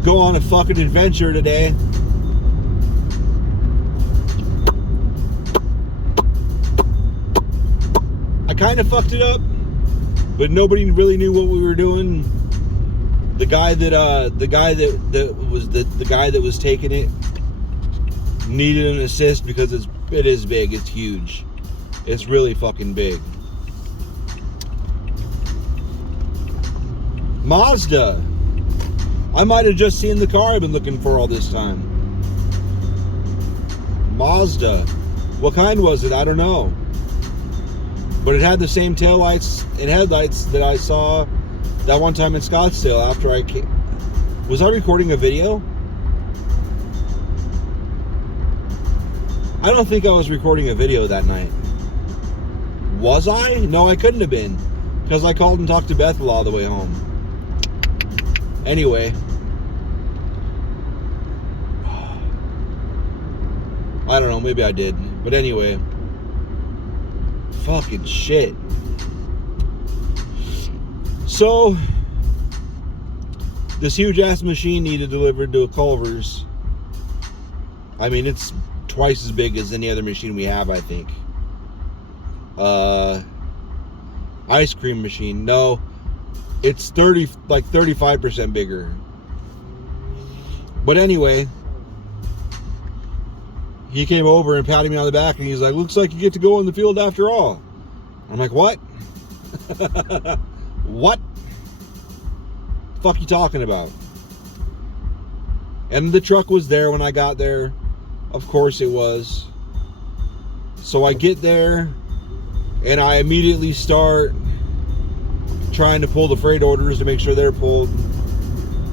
to go on a fucking adventure today. I kind of fucked it up, but nobody really knew what we were doing. The guy that was taking it needed an assist because it is big. It's huge. It's really fucking big. Mazda. I might have just seen the car I've been looking for all this time. Mazda. What kind was it? I don't know. But it had the same taillights and headlights that I saw that one time in Scottsdale after I came. Was I recording a video? I don't think I was recording a video that night. Was I? No, I couldn't have been. Because I called and talked to Bethel all the way home. Anyway. I don't know, maybe I did. But anyway. Fucking shit. So, this huge ass machine needed delivered to a Culver's. I mean, it's twice as big as any other machine we have, I think. Ice cream machine. No, it's 35% bigger. But anyway, he came over and patted me on the back and he's like, looks like you get to go in the field after all. I'm like, what? What the fuck you talking about? And the truck was there when I got there. Of course it was. So I get there and I immediately start trying to pull the freight orders to make sure they're pulled.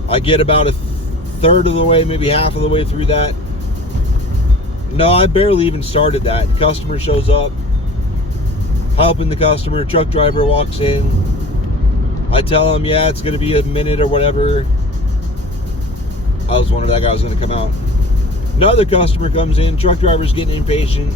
I get about a third of the way, maybe half of the way through that. No, I barely even started that. The customer shows up, helping the customer. Truck driver walks in. I tell him, yeah, it's going to be a minute or whatever. I was wondering if that guy was going to come out. Another customer comes in. Truck driver's getting impatient.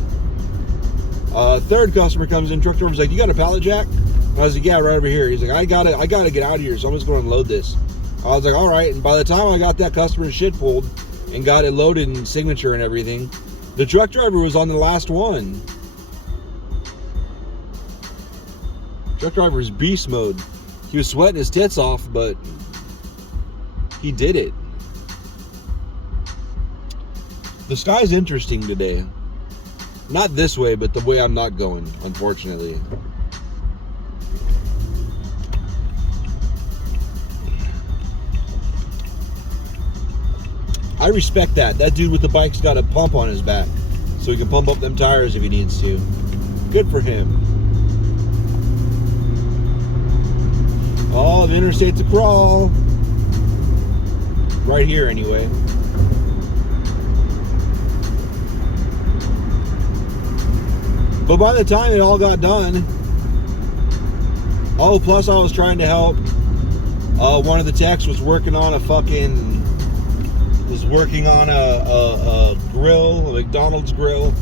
Third customer comes in. Truck driver's like, you got a pallet jack? I was like, yeah, right over here. He's like, I gotta get out of here, so I'm just going to unload this. I was like, all right. And by the time I got that customer's shit pulled and got it loaded and signature and everything, the truck driver was on the last one. Truck driver is beast mode. He was sweating his tits off, but he did it. The sky's interesting today. Not this way, but the way I'm not going, unfortunately. I respect that. That dude with the bike's got a pump on his back, so he can pump up them tires if he needs to. Good for him. Oh, the interstate's a crawl. Right here, anyway. But by the time it all got done, oh, plus I was trying to help. One of the techs was working on a grill, a McDonald's grill.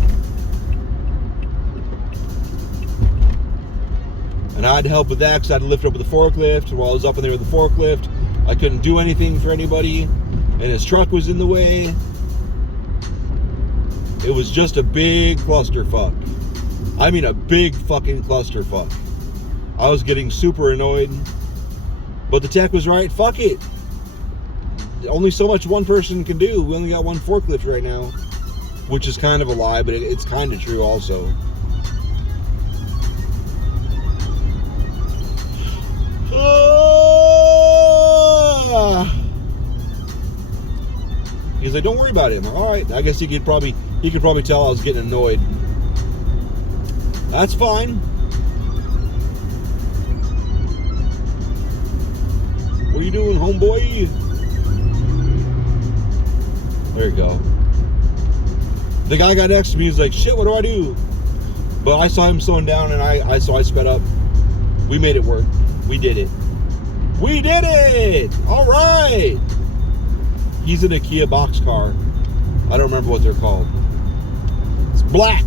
And I had to help with that because I had to lift up with the forklift. And while I was up in there with the forklift, I couldn't do anything for anybody. And his truck was in the way. It was just a big clusterfuck. I mean a big fucking clusterfuck. I was getting super annoyed. But the tech was right. Fuck it. Only so much one person can do. We only got one forklift right now. Which is kind of a lie, but it's kind of true also. He's like, don't worry about it. I'm like, all right. I guess he could probably tell I was getting annoyed. That's fine. What are you doing, homeboy? There you go. The guy got next to me. He's like, shit, what do I do? But I saw him slowing down, and so I sped up. We made it work. We did it. We did it! All right! He's in a Kia boxcar. I don't remember what they're called. It's black.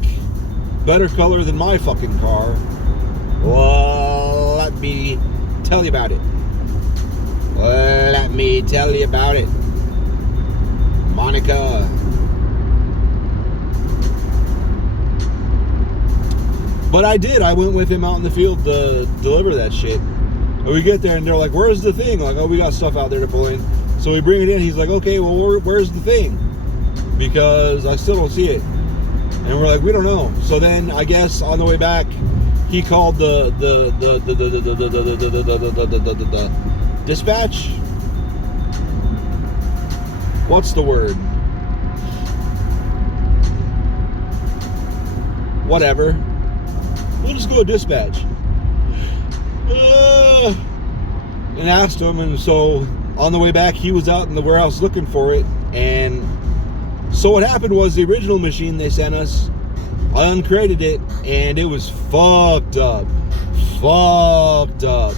Better color than my fucking car. Well, let me tell you about it. Let me tell you about it. Monica. But I did. I went with him out in the field to deliver that shit. And we get there and they're like, where's the thing? Like, oh, we got stuff out there to pull in. So we bring it in. He's like, okay, well, where's the thing? Because I still don't see it. And we're like, we don't know. So then I guess on the way back, he called the dispatch. What's the word? Whatever. We'll just go to dispatch. And asked him, and so on the way back, he was out in the warehouse looking for it. And so what happened was the original machine they sent us, I uncrated it, and it was fucked up. Fucked up.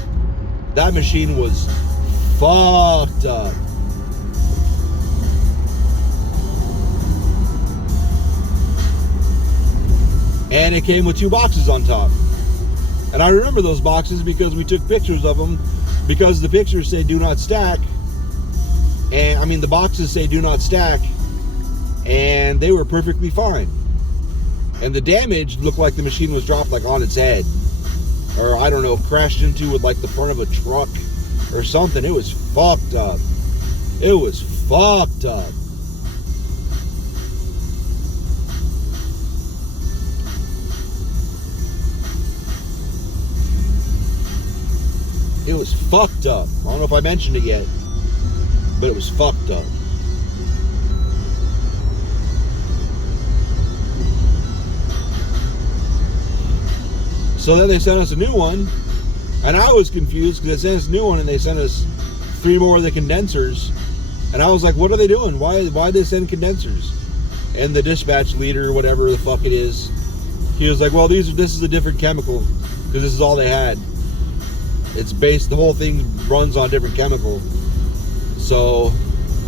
That machine was fucked up. And it came with 2 boxes on top. And I remember those boxes because we took pictures of them, because the pictures say do not stack. And I mean, the boxes say do not stack, and they were perfectly fine. And the damage looked like the machine was dropped like on its head, or I don't know, crashed into with like the front of a truck or something. It was fucked up. It was fucked up. It was fucked up. I don't know if I mentioned it yet, but it was fucked up. So then they sent us a new one, and I was confused because they sent us a new one and they sent us 3 more of the condensers. And I was like, what are they doing? Why they send condensers? And the dispatch leader, whatever the fuck it is, he was like, well, this is a different chemical because this is all they had. It's based, the whole thing runs on different chemical. So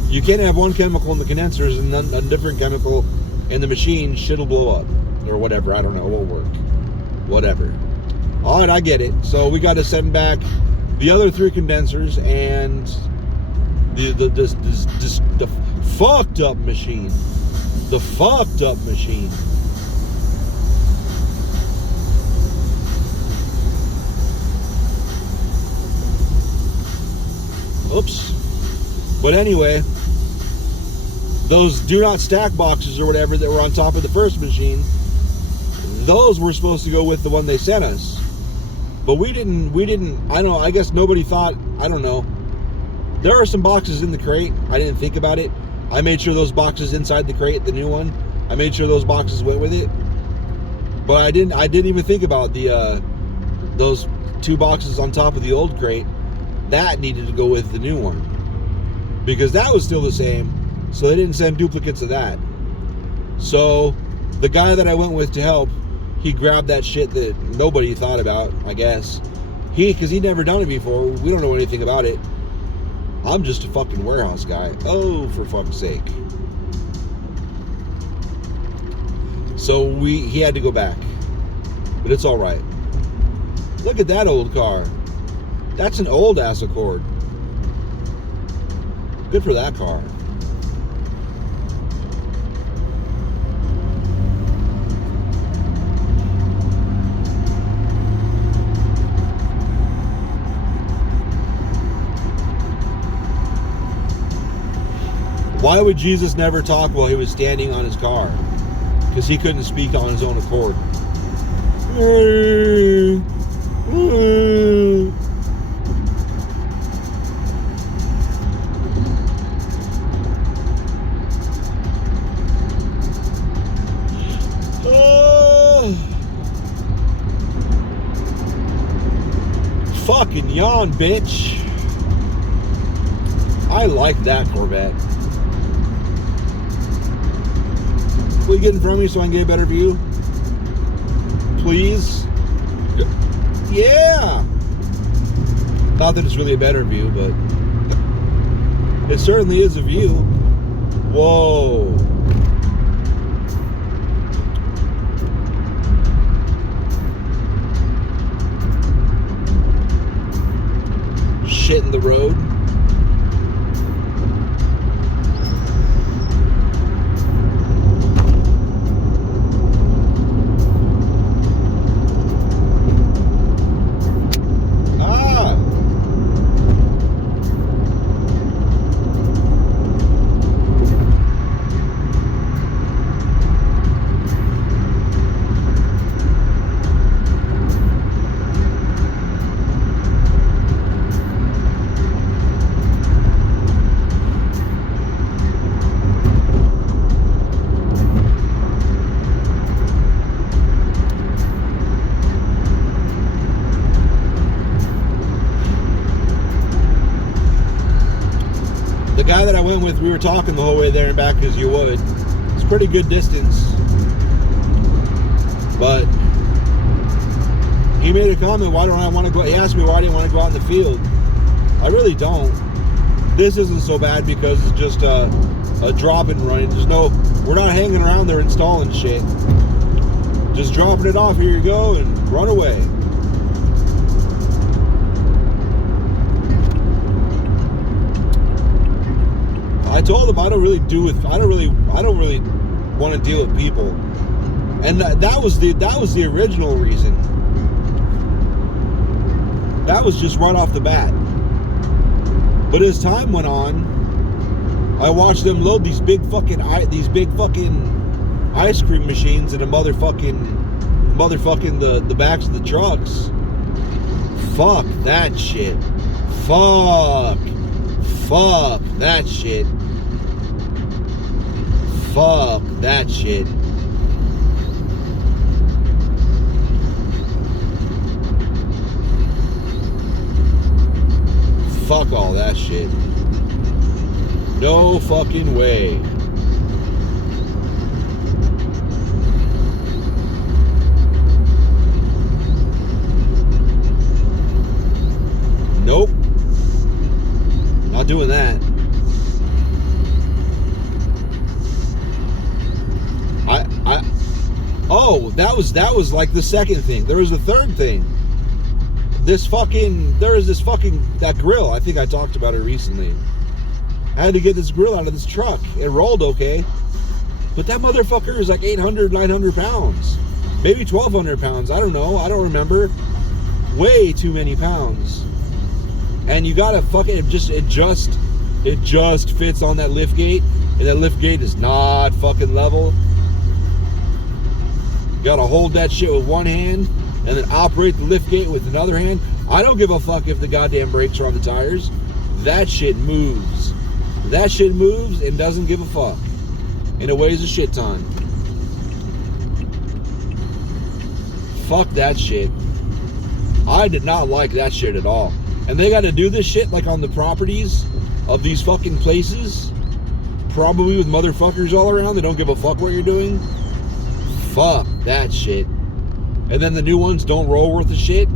you can't have one chemical in the condensers and a different chemical in the machine. Shit'll blow up or whatever. I don't know. It won't work. Whatever. All right, I get it. So we got to send back the other 3 condensers and the fucked up machine. The fucked up machine. Oops. But anyway, those do not stack boxes or whatever that were on top of the first machine, those were supposed to go with the one they sent us. But we didn't, I don't know, I guess nobody thought, I don't know. There are some boxes in the crate. I didn't think about it. I made sure those boxes inside the crate, the new one, I made sure those boxes went with it. But I didn't even think about those 2 boxes on top of the old crate. That needed to go with the new one, because that was still the same, so they didn't send duplicates of that. So the guy that I went with to help, he grabbed that shit that nobody thought about, I guess. Because he'd never done it before. We don't know anything about it. I'm just a fucking warehouse guy. Oh, for fuck's sake. So he had to go back, but it's all right. Look at that old car. That's an old ass Accord. Good for that car. Why would Jesus never talk while he was standing on his car? Because he couldn't speak on his own accord. Fucking yawn, bitch. I like that Corvette. Will you get in front of me so I can get a better view? Please? Yeah! Not that it's really a better view, but it certainly is a view. Whoa. Shit in the road. were talking the whole way there and back because you would. It's a pretty good distance. But he made a comment, why don't I want to go? He asked me why I didn't want to go out in the field. I really don't. This isn't so bad because it's just a drop and run. We're not hanging around there installing shit. Just dropping it off, here you go, and run away. I told him I don't really want to deal with people. And that was the original reason. That was just right off the bat. But as time went on, I watched them load these big fucking ice cream machines in the motherfucking the backs of the trucks. Fuck that shit. Fuck that shit. Fuck that shit. Fuck all that shit. No fucking way. Nope. Not doing that. That was like the second thing. There was a third thing. That grill. I think I talked about it recently. I had to get this grill out of this truck. It rolled okay. But that motherfucker is like 800, 900 pounds. Maybe 1,200 pounds. I don't know. I don't remember. Way too many pounds. And you gotta fucking, it just fits on that lift gate. And that lift gate is not fucking level. You gotta hold that shit with one hand and then operate the lift gate with another hand. I don't give a fuck if the goddamn brakes are on the tires. That shit moves. That shit moves and doesn't give a fuck. And it weighs a shit ton. Fuck that shit. I did not like that shit at all. And they got to do this shit like on the properties of these fucking places. Probably with motherfuckers all around. They don't give a fuck what you're doing. Fuck that shit. And then the new ones don't roll worth of shit.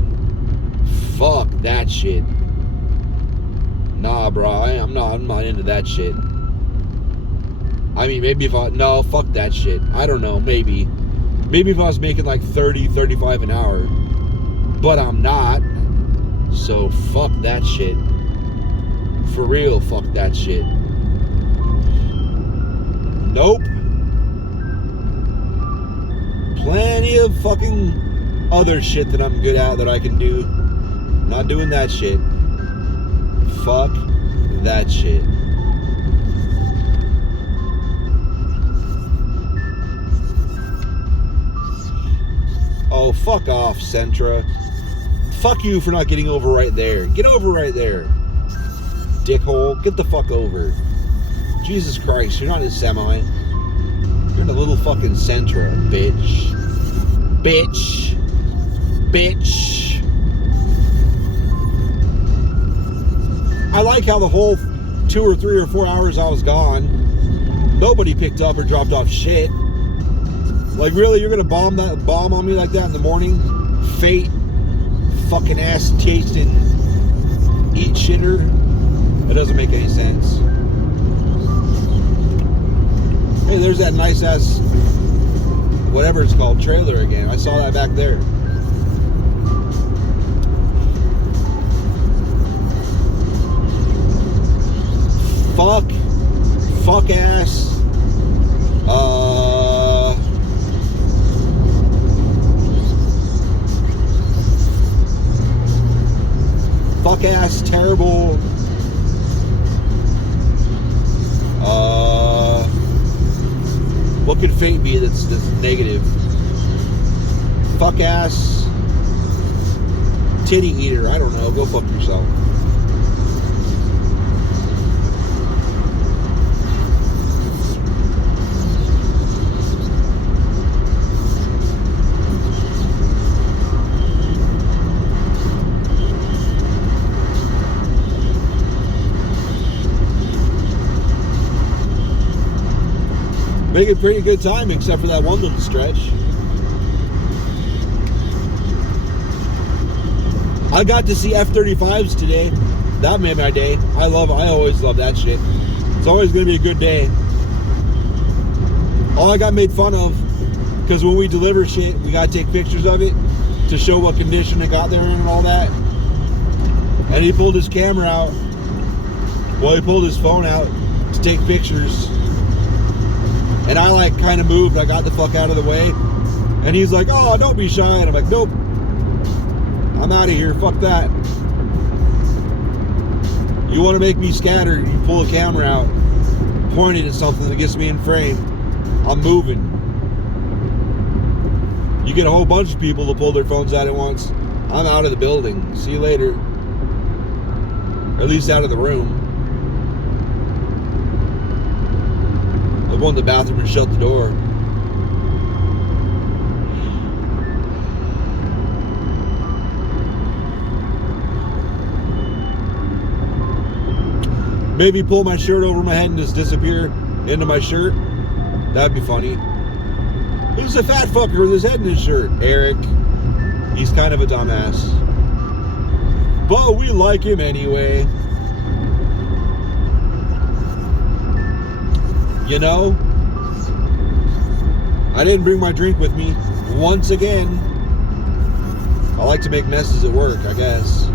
Fuck that shit. Nah, bro, I'm not into that shit. I mean, maybe no, fuck that shit. I don't know, maybe if I was making like 30, 35 an hour. But I'm not. So fuck that shit. For real, fuck that shit. Nope. Plenty of fucking other shit that I'm good at that I can do. Not doing that shit. Fuck that shit. Oh, fuck off, Sentra. Fuck you for not getting over right there. Get over right there. Dickhole. Get the fuck over. Jesus Christ, you're not a semi. You're in a little fucking Sentra, bitch. Bitch. Bitch. I like how the whole 2 or 3 or 4 hours I was gone, nobody picked up or dropped off shit. Like, really, you're gonna bomb on me like that in the morning? Fate, fucking ass tasting, eat shitter. It doesn't make any sense. Hey, there's that nice ass, whatever it's called, trailer again. I saw that back there. Fuck ass, fuck ass, terrible, what could fate be that's negative? Fuck ass, titty eater, I don't know, go fuck yourself. Making pretty good time, except for that one little stretch. I got to see F-35s today. That made my day. I always love that shit. It's always gonna be a good day. All I got made fun of, because when we deliver shit, we gotta take pictures of it to show what condition it got there in and all that. And he pulled his camera out. Well, he pulled his phone out to take pictures. And I like kind of moved. I got the fuck out of the way. And he's like, oh, don't be shy. And I'm like, nope. I'm out of here. Fuck that. You want to make me scatter, you pull a camera out, point it at something that gets me in frame. I'm moving. You get a whole bunch of people to pull their phones out at once. I'm out of the building. See you later. Or at least out of the room. I'll go in the bathroom and shut the door. Maybe pull my shirt over my head and just disappear into my shirt. That'd be funny. Who's a fat fucker with his head in his shirt? Eric. He's kind of a dumbass. But we like him anyway. You know? I didn't bring my drink with me. Once again. I like to make messes at work, I guess.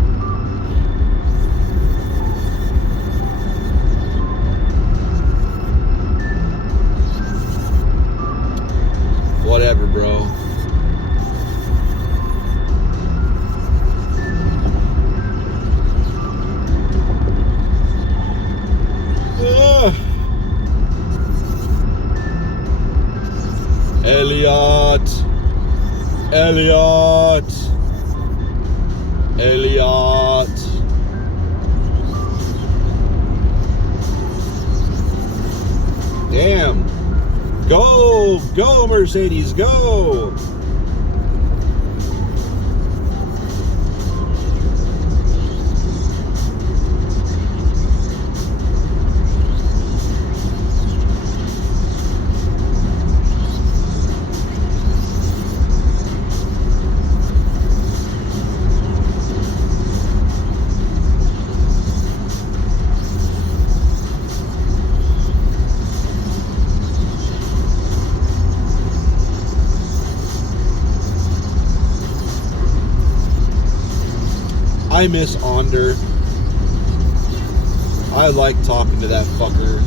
Whatever, bro. Elliot. Damn. Go, Mercedes, go! I miss Onder. I like talking to that fucker.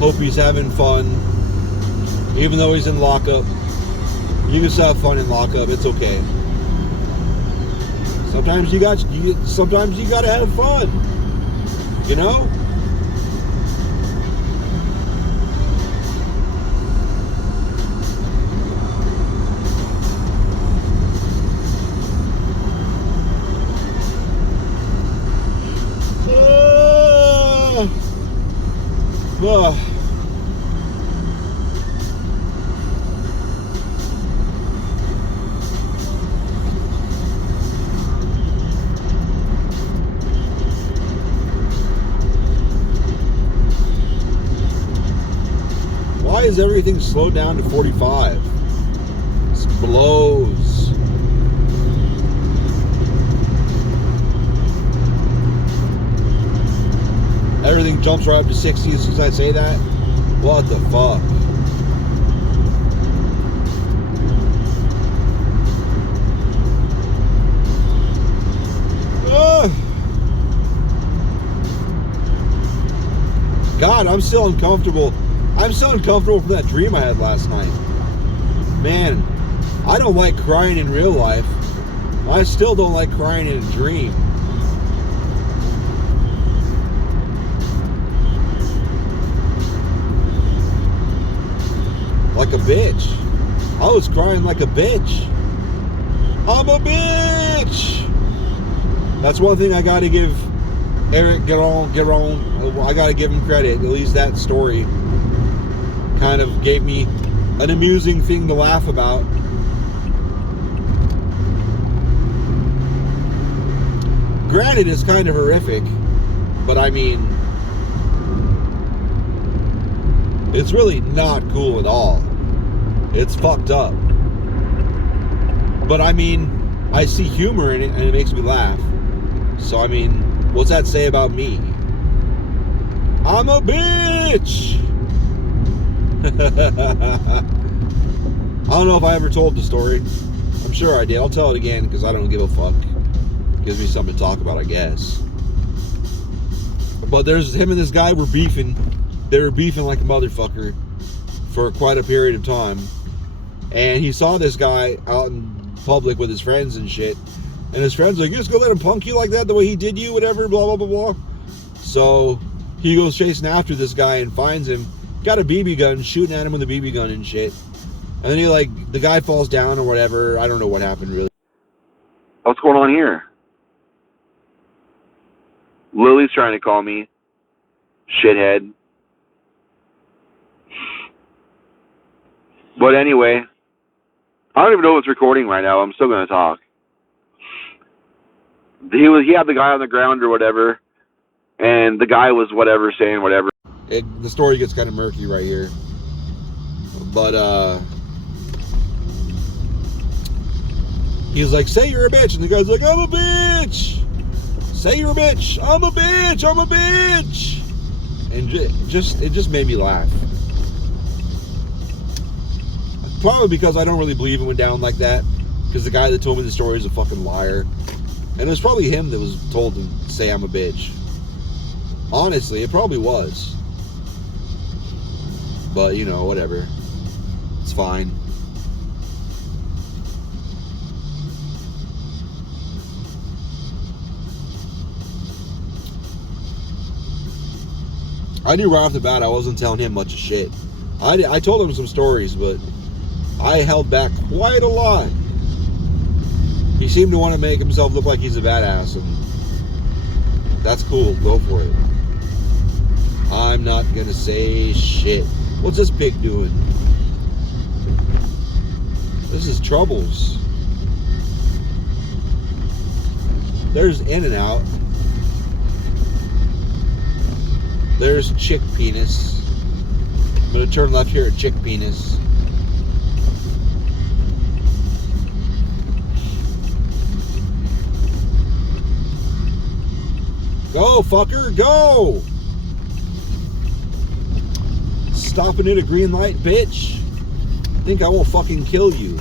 Hope he's having fun. Even though he's in lockup, you can still have fun in lockup. It's okay. Sometimes you gotta have fun. You know? Why is everything slowed down to 45? This blows. Everything jumps right up to 60 as soon as I say that. What the fuck? God, I'm still uncomfortable. I'm so uncomfortable from that dream I had last night. Man, I don't like crying in real life. I still don't like crying in a dream. Like a bitch. I was crying like a bitch. I'm a bitch! That's one thing I got to give Eric Geron. I got to give him credit. At least that story kind of gave me an amusing thing to laugh about. Granted, it's kind of horrific, but I mean, it's really not cool at all. It's fucked up. But I mean, I see humor in it and it makes me laugh. So I mean, what's that say about me? I'm a bitch! I don't know if I ever told the story. I'm sure I did. I'll tell it again because I don't give a fuck. Gives me something to talk about, I guess. But there's him and this guy were beefing. They were beefing like a motherfucker for quite a period of time. And he saw this guy out in public with his friends and shit. And his friends like, you just gonna let him punk you like that the way he did you, whatever, blah, blah, blah, blah. So he goes chasing after this guy and finds him. Got a BB gun, shooting at him with a BB gun and shit. And then the guy falls down or whatever. I don't know what happened really. What's going on here? Lily's trying to call me. Shithead. But anyway, I don't even know what's recording right now. I'm still going to talk. He had the guy on the ground or whatever, and the guy was whatever, saying whatever. The story gets kind of murky right here. But, he's like, say you're a bitch. And the guy's like, I'm a bitch. Say you're a bitch. I'm a bitch. I'm a bitch. And it just made me laugh. Probably because I don't really believe it went down like that. Because the guy that told me the story is a fucking liar. And it was probably him that was told to say I'm a bitch. Honestly, it probably was. But, you know, whatever. It's fine. I knew right off the bat I wasn't telling him much of shit. I told him some stories, but I held back quite a lot. He seemed to want to make himself look like he's a badass, and that's cool. Go for it. I'm not gonna say shit. What's this pig doing? This is Troubles. There's In and Out. There's Chick Penis. I'm gonna turn left here at Chick Penis. Go, fucker, go! Stopping at a green light, bitch. Think I won't fucking kill you.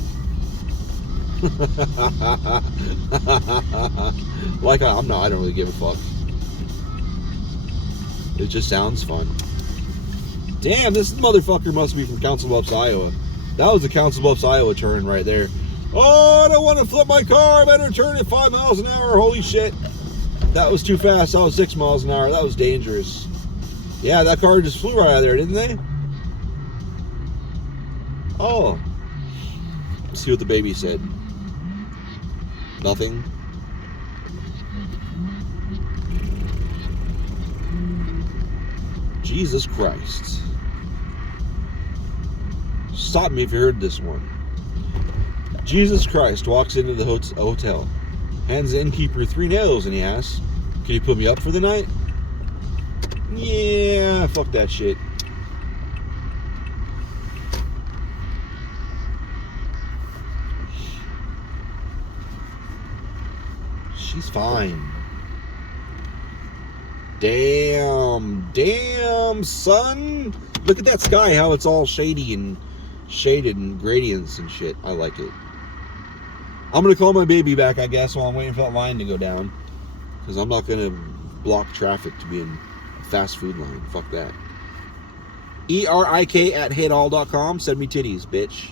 Like I don't really give a fuck. It just sounds fun. Damn, this motherfucker must be from Council Bluffs, Iowa. That was the Council Bluffs, Iowa turn right there. Oh, I don't want to flip my car. I better turn at 5 miles an hour. Holy shit. That was too fast. That was 6 miles an hour. That was dangerous. Yeah, that car just flew right out of there, didn't they? Oh. Let's see what the baby said. Nothing. Jesus Christ. Stop me if you heard this one. Jesus Christ walks into the hotel, hands the innkeeper 3 nails, and he asks, can you put me up for the night? Yeah, fuck that shit. She's fine. Damn, son. Look at that sky, how it's all shady and shaded and gradients and shit. I like it. I'm going to call my baby back, I guess, while I'm waiting for that line to go down. Because I'm not going to block traffic to be in a fast food line. Fuck that. ERIK@HeyItAll.com. Send me titties, bitch.